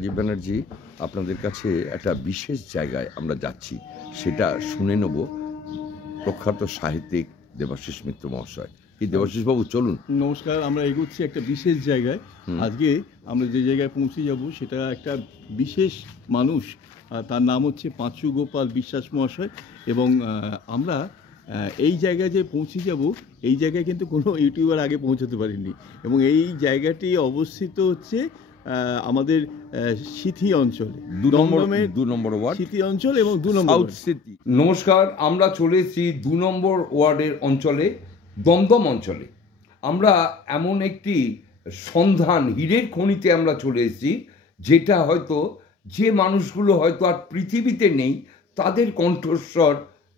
রাজীব ব্যানার্জি, আপনাদের কাছে একটা বিশেষ জায়গায় আমরা যাচ্ছি, সেটা শুনে নেব প্রখ্যাত সাহিত্যিক দেবাশিস মিত্র মহাশয়। কি দেবাশিস বাবু, চলুন। নমস্কার। আমরা এগোচ্ছি একটা বিশেষ জায়গায়। আজকে আমরা যে জায়গায় পৌঁছে যাব সেটা একটা বিশেষ মানুষ, তার নাম হচ্ছে পাঁচু গোপাল বিশ্বাস মহাশয়। এবং আমরা এই জায়গায় যে পৌঁছে যাব, এই জায়গায় কিন্তু কোনো ইউটিউবার আগে পৌঁছতে পারেননি। এবং এই জায়গাটি অবস্থিত হচ্ছে আমাদের সিথি অঞ্চলে, দু নম্বর ওয়ার্ড, সিথি অঞ্চল এবং 2 নম্বর সাউথ সিটি। নমস্কার, আমরা চলে এসেছি 2 নম্বর ওয়ার্ডের অঞ্চলে, দমদম অঞ্চলে। আমরা এমন একটি সন্ধান, হীরের খনিতে আমরা চলে এসেছি, যেটা হয়তো যে মানুষগুলো হয়তো আর পৃথিবীতে নেই, তাদের কণ্ঠস্বর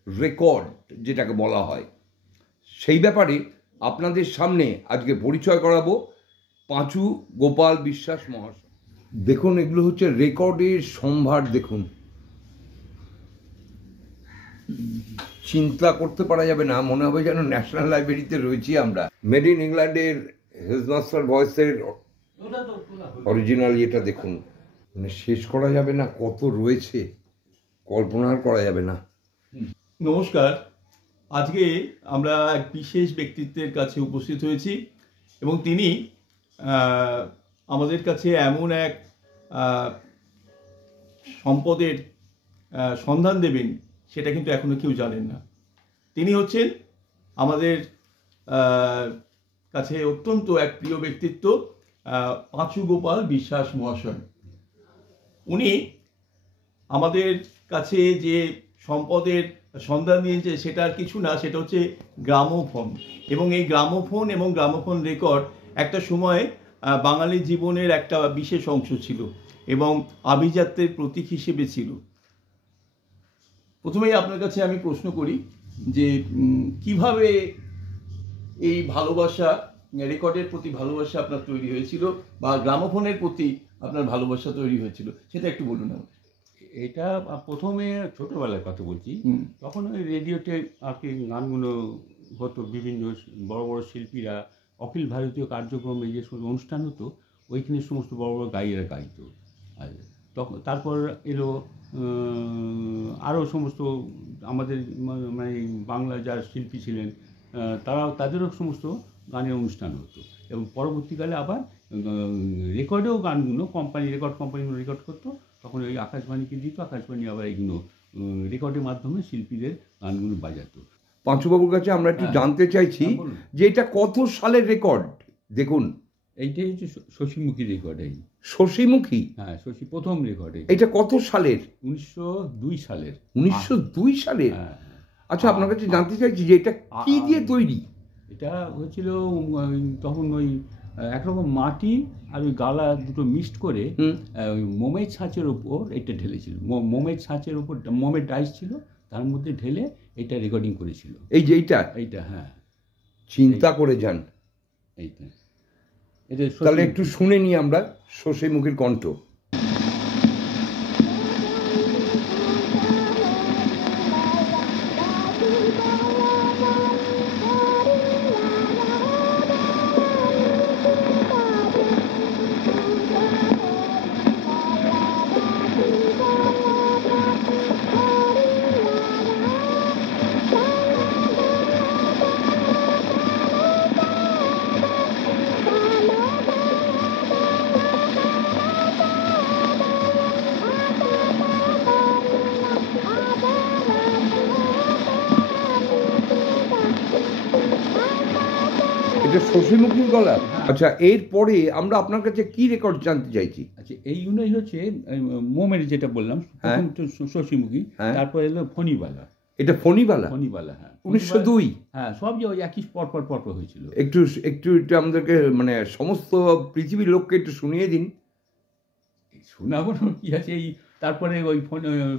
রেকর্ড যেটাকে বলা হয়, সেই ব্যাপারে আপনাদের সামনে আজকে পরিচয় করাবো পাঁচু গোপাল বিশ্বাস মহাশয়। দেখুন, এগুলো হচ্ছে রেকর্ডের সম্ভার। দেখুন, চিন্তা করতে পারা যাবে না, মনে হবে যেন ন্যাশনাল লাইব্রেরিতে রয়েছি আমরা। মেড ইন ইংল্যান্ডের হেজমাস্টার ভয়েসের অরিজিনাল এটা দেখুন, মানে শেষ করা যাবে না, কত রয়েছে, কল্পনা করা যাবে না। নমস্কার। আজকে আমরা এক বিশেষ ব্যক্তিত্বের কাছে উপস্থিত হয়েছি এবং তিনি আমাদের কাছে এমন এক সম্পদের সন্ধান দেবেন, সেটা কিন্তু এখনো কেউ জানেন না। তিনি হচ্ছেন আমাদের কাছে অত্যন্ত এক প্রিয় ব্যক্তিত্ব, পাঁচু গোপাল বিশ্বাস মহাশয়। উনি আমাদের কাছে যে সম্পদের সন্ধান দিয়েছে সেটা আর কিছু না, সেটা হচ্ছে গ্রামোফোন। এবং এই গ্রামোফোন এবং গ্রামোফোন রেকর্ড একটা সময় বাঙালি জীবনের একটা বিশেষ অংশ ছিল এবং আভিজাত্যের প্রতীক হিসেবে ছিল। প্রথমেই আপনার কাছে আমি প্রশ্ন করি যে কিভাবে এই ভালোবাসা, রেকর্ডের প্রতি ভালোবাসা আপনার তৈরি হয়েছিল, বা গ্রামোফোনের প্রতি আপনার ভালোবাসা তৈরি হয়েছিল, সেটা একটু বলুন আমাকে। এটা প্রথমে ছোটোবেলার কথা বলছি, তখন ওই রেডিওতে আর কি গানগুলো হতো, বিভিন্ন বড় বড় শিল্পীরা অখিল ভারতীয় কার্যক্রমে যে সমস্ত অনুষ্ঠান হতো, ওইখানে সমস্ত বড় বড় গাইয়েরা গাইতো। আর তখন তারপর এলো আরও সমস্ত আমাদের মানে বাংলা যারা শিল্পী ছিলেন, তাদেরও সমস্ত গানের অনুষ্ঠান হতো। এবং পরবর্তীকালে আবার রেকর্ডেও গানগুলো রেকর্ড কোম্পানিগুলো রেকর্ড করতো, তখন ওই আকাশবাণীকে দিত, আকাশবাণী আবার এইগুলো রেকর্ডের মাধ্যমে শিল্পীদের গানগুলো বাজাতো। পাঁচুবাবুর কাছে আমরা একটু জানতে চাইছি যে এটা কত সালের রেকর্ড। দেখুন, এইটাই হচ্ছে শশীমুখী রেকর্ড। এই শশীমুখী, হ্যাঁ, শশী প্রথম রেকর্ড। এটা কত সালের? 1902 সালের। 1902 সালের? হ্যাঁ। আচ্ছা, আপনার কাছে জানতে চাইছি যে এটা কি দিয়ে তৈরি? এটা হয়েছিল তখন ওই একরকম মাটি আর ওই গালা দুটো মিক্সড করে ওই মোমের ছাঁচের ওপর এটা ঢেলেছিল। মোমের ছাঁচের ওপর মোমের ডাইস ছিল, তার মধ্যে ঢেলে এটা রেকর্ডিং করেছিল। এই যে এইটা, হ্যাঁ, চিন্তা করে যান। এইটা তাহলে একটু শুনে নিই আমরা শশীমুখীর কণ্ঠ। এটা শশীমুখীর গলা। আচ্ছা, এরপরে আমরা আপনার কাছে কি রেকর্ড জানতে চাইছি? আচ্ছা, এইগুলোই হচ্ছে মোমের যেটা বললাম, শশীমুখী, তারপর এলো ফণিবালা। এটা ফণিবালা? ফণিবালা, হ্যাঁ, 1902। হ্যাঁ, সব যে ওই একই পর হয়েছিল। একটু আমাদেরকে, মানে সমস্ত পৃথিবীর লোককে একটু শুনিয়ে দিন। শোনাবো কি আছে, এই তারপরে ওই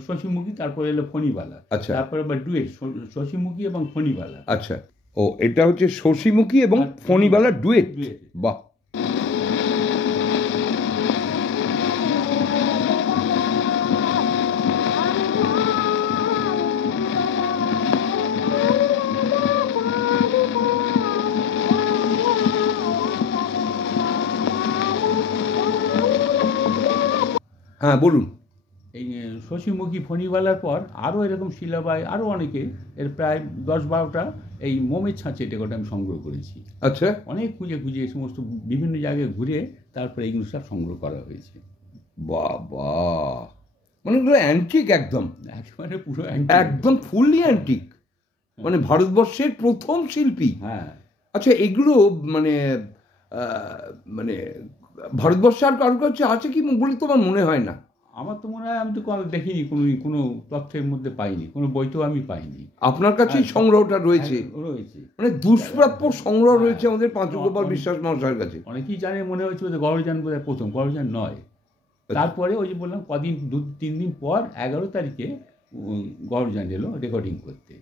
শশীমুখী, তারপরে এলো ফণিবালা। আচ্ছা, তারপরে আবার ডুয়েট, শশীমুখী এবং ফণিবালা। আচ্ছা, ও এটা হচ্ছে শশীমুখী এবং ফণিবালা ডুয়েট। বাহ। হ্যাঁ বলুন। এই শশীমুখী ফণিওয়ালার পর আরও এরকম শিলাবাই আরও অনেকে, এর প্রায় 10-12টা এই মোমের ছাঁচে টেকোটা আমি সংগ্রহ করেছি। আচ্ছা, অনেক খুঁজে খুঁজে এই সমস্ত বিভিন্ন জায়গায় ঘুরে তারপরে এইগুলো সব সংগ্রহ করা হয়েছে। বাবা, মানে এগুলো অ্যান্টিক, একদম একেবারে পুরো একদম ফুললি অ্যান্টিক, মানে ভারতবর্ষের প্রথম শিল্পী। হ্যাঁ। আচ্ছা, এগুলো মানে মানে ভারতবর্ষে আর কারোর কাছে আছে কি বলে তোমার মনে হয় না? আমার তো মনে হয়, আমি তো দেখিনি, কোনো তথ্যের মধ্যে পাইনি, কোনো বইতেও আমি পাইনি। আপনার কাছেই সংগ্রহটা রয়েছে, রয়েছে, মানে দুষ্প্রাপ্য সংগ্রহ রয়েছে আমাদের পাঁচুগোপাল বিশ্বাস মহাশয়ের কাছে। অনেকেই জানে, মনে হচ্ছে যে গৌরজান বোধহয় প্রথম, গৌরজান নয়। তারপরে ওই যে বললাম কদিন 2-3 দিন পর 11 তারিখে গৌরজান এলো রেকর্ডিং করতে।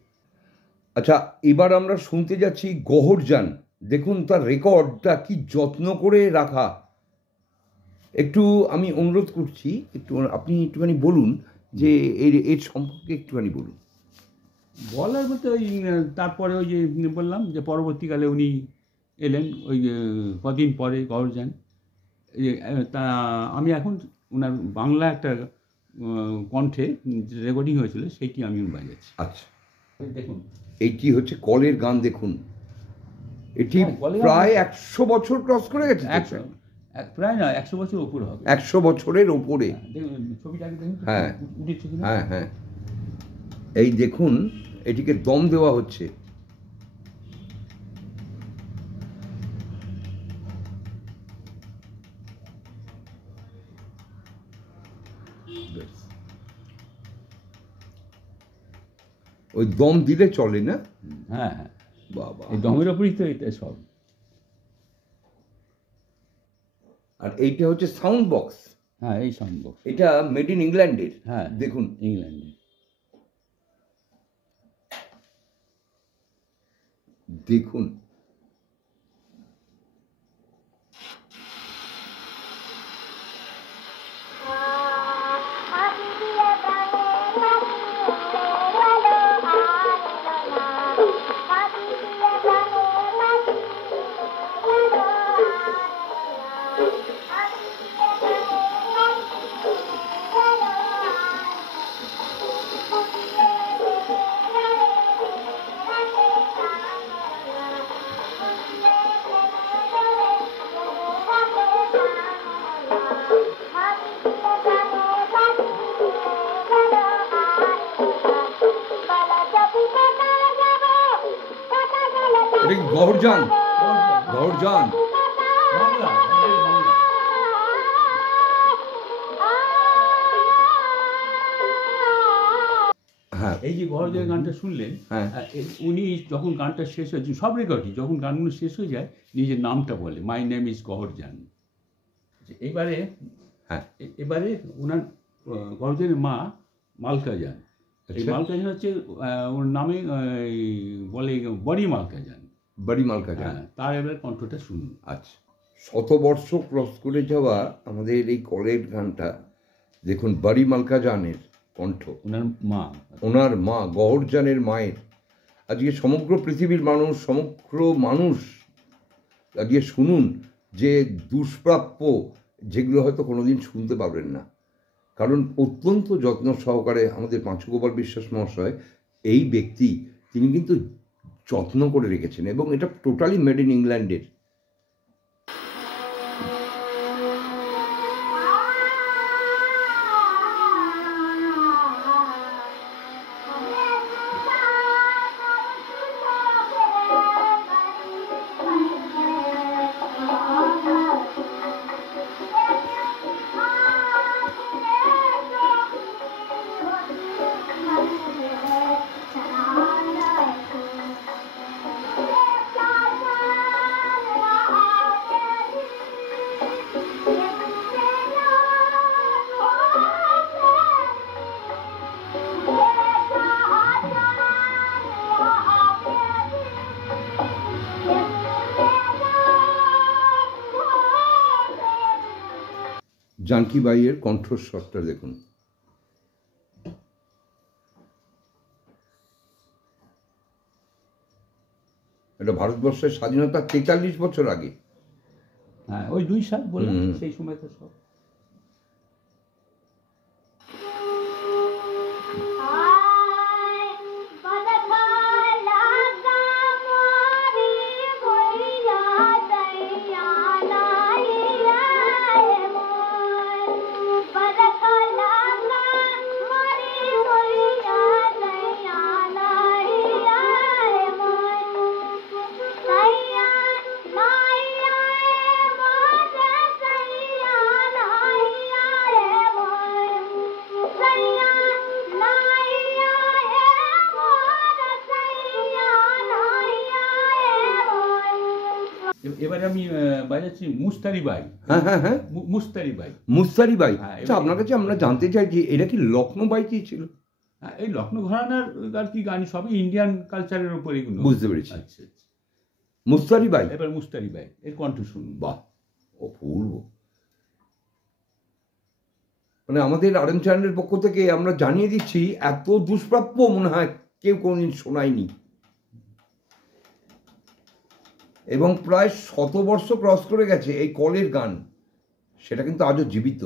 আচ্ছা, এবার আমরা শুনতে যাচ্ছি গওহরজান। দেখুন তার রেকর্ডটা কি যত্ন করে রাখা। একটু আমি অনুরোধ করছি, একটু আপনি একটুখানি বলুন যে এর সম্পর্কে একটুখানি বলুন। বলার মতো ওই তারপরে ওই যে বললাম যে পরবর্তীকালে উনি এলেন ওই কদিন পরে গওহরজান। তা আমি এখন ওনার বাংলা একটা কণ্ঠে রেকর্ডিং হয়েছিল, সেইটি আমি বাজাচ্ছি। আচ্ছা, দেখুন এইটি হচ্ছে কলের গান। দেখুন, এটি কলের প্রায় 100 বছর ক্রস করে গেছে। প্রায় না, 100 বছর উপর হবে। 100 বছরের ওপরে। দেখুন ছবিটা আগে দেখুন। হ্যাঁ উঠেছে কিনা। হ্যাঁ হ্যাঁ, এই দেখুন, এটিকে দম দেওয়া হচ্ছে। ওই দম দিলে চলে না? হ্যাঁ হ্যাঁ, বাবা, এই দমের ওপরই তো এটা সব। আর এইটা হচ্ছে সাউন্ড বক্স। হ্যাঁ, এই সম্ভব। এটা মেড ইন ইংল্যান্ডের। হ্যাঁ, দেখুন, ইংল্যান্ডে। দেখুন, এটা কি গওহরজান? গওহরজান বাংলা, বাংলা। হ্যাঁ, এই যে গওহরজানের গানটা শুনলেন, হ্যাঁ। উনি যখন গানটা শেষ হয়েছে, সব রেকর্ডই যখন গানগুলো শেষ হয়ে যায় নিজের নামটা বলে, মাই নেম ইজ গওহরজান। এবারে হ্যাঁ, এবারে ওনার গওহরজানের মা মালকাজান। এই আচ্ছা। মালকাজান হচ্ছে ওর নামে বলে বড়ি মালকাজান। বাড়ি মালকাজান। হ্যাঁ, তার এবার কণ্ঠটা শুনুন। আচ্ছা, 100 বর্ষ ক্রস করে যাওয়া আমাদের এই কলের গানটা দেখুন, বাড়ি মালকাজানের কণ্ঠ, ওনার মা। ওনার মা গওহরজানের মায়ের। আজকে সমগ্র পৃথিবীর মানুষ, সমগ্র মানুষ আজকে শুনুন যে দুষ্প্রাপ্য, যেগুলো হয়তো কোনোদিন শুনতে পারবেন না, কারণ অত্যন্ত যত্ন সহকারে আমাদের পাঁচুগোপাল বিশ্বাস মহাশয়, এই ব্যক্তি, তিনি কিন্তু যত্ন করে রেখেছেন, এবং এটা টোটালি মেড ইন ইংল্যান্ডের। জানকী বাইয়ের কণ্ঠস্বরটা দেখুন। এটা ভারতবর্ষের স্বাধীনতা 43 বছর আগে। হ্যাঁ, ওই 2 সাল বললাম, সেই সময় তো সব। এবারে আমি বাজাচ্ছি মুস্তারি বাই। হ্যাঁ হ্যাঁ হ্যাঁ, মুস্তারি বাই। মুস্তারি বাই। হ্যাঁ, আচ্ছা, আপনার কাছে আমরা জানতে চাই যে এটা কি লখনৌ বাইটি ছিল? হ্যাঁ, এই লখনৌ ঘরানার আর কি গান, সবই ইন্ডিয়ান কালচারের উপর এগুলো। বুঝতে পেরেছি। আচ্ছা আচ্ছা, মুস্তারি বাই। এবার মুস্তারি বাই এর কণ্ঠ শুনুন। বাহ, অপূর্ব। মানে আমাদের আরএম চ্যানেলের পক্ষ থেকে আমরা জানিয়ে দিচ্ছি, এত দুষ্প্রাপ্য মনে হয় কেউ কোনদিন শোনায়নি। এবং প্রায় 100 বর্ষ ক্রস করে গেছে এই কলের গান, সেটা কিন্তু আজও জীবিত।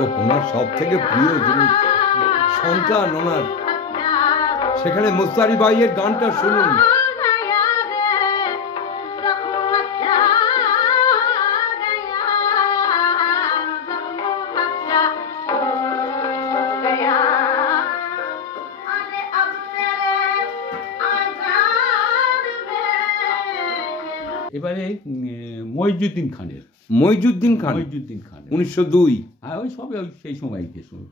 ও ওনার সব থেকে প্রিয় যিনি সন্তান ওনার, সেখানে মুস্তারি বাইয়ের গানটা শুনুন। এবারে মইজুদ্দিন খানের। মইজুদ্দিন খান, মইজুদ্দিন খান 1902। হ্যাঁ, ওই সবে ওই সেই সময়কে শুনুন।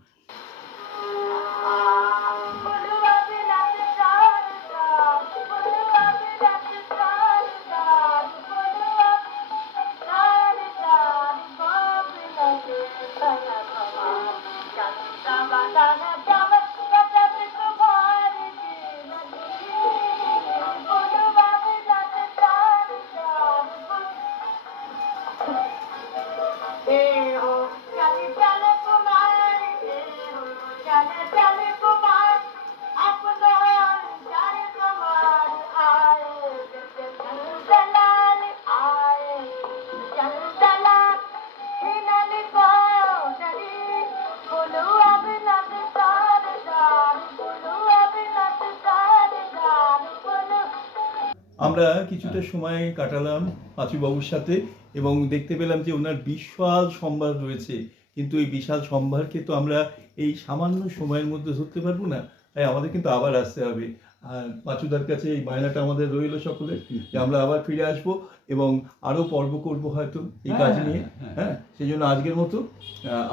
আমরা কিছুটা সময় কাটালাম পাঁচুবাবুর সাথে এবং দেখতে পেলাম যে ওনার বিশাল সম্ভার রয়েছে, কিন্তু এই বিশাল সম্ভারকে তো আমরা এই সামান্য সময়ের মধ্যে ধরতে পারবো না, তাই আমাদের কিন্তু আবার আসতে হবে। আর পাঁচুদার কাছে এই বায়নাটা আমাদের রইল সকলে, যে আমরা আবার ফিরে আসব এবং আরো পর্ব করব হয়তো এই কাজ নিয়ে। হ্যাঁ, সেই জন্য আজকের মতো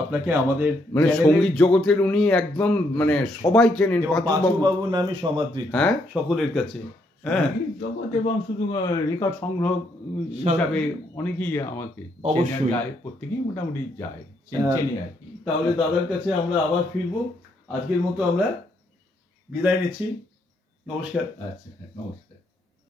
আপনাকে আমাদের মানে সঙ্গীত জগতের উনি একদম মানে সবাই চেনেন পাঁচুবাবু নামে সমাদৃত হ্যাঁ সকলের কাছে। হ্যাঁ, জগৎ এবং শুধু রেকর্ড সংগ্রহ হিসাবে অনেকেই আমাকে অবশ্যই যায়, প্রত্যেকেই মোটামুটি যায়, চেনে আর কি। তাহলে দাদার কাছে আমরা আবার ফিরবো। আজকের মতো আমরা বিদায় নিচ্ছি। নমস্কার। আচ্ছা, নমস্কার।